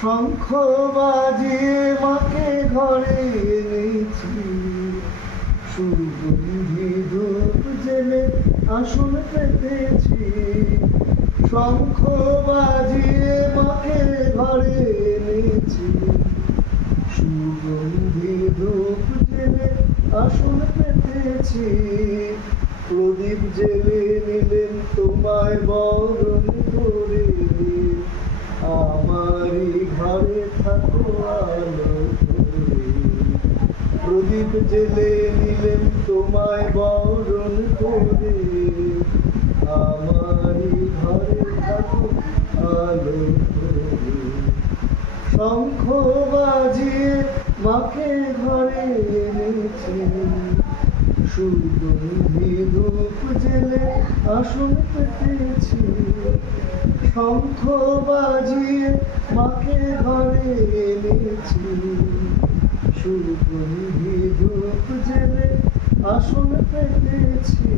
শঙ্খ বাজিয়ে মাকে ঘরে এনেছি, সুগন্ধি ধূপ জেলে আসন পেতেছি। শঙ্খ বাজিয়ে মাকে ঘরে এনেছি, সুগন্ধি ধূপ জেলে আসন পেতেছি। প্রদীপ জেলে নিলেন তোমায় বরণ করে, আমারই ঘরে থাকো আলো করে। প্রদীপ জেলে নিলেন তোমায় বরণ করে, আমারই ঘরে থাকো আলো করে। শঙ্খ বাজিয়ে মাকে ঘরে এনেছি, সুগন্ধি ধূপ জেলে আসন পেতেছি। শঙ্খ বাজিয়ে মাকে ঘরে এনেছি, সুগন্ধি ধূপ জেলে আসন পেতেছি।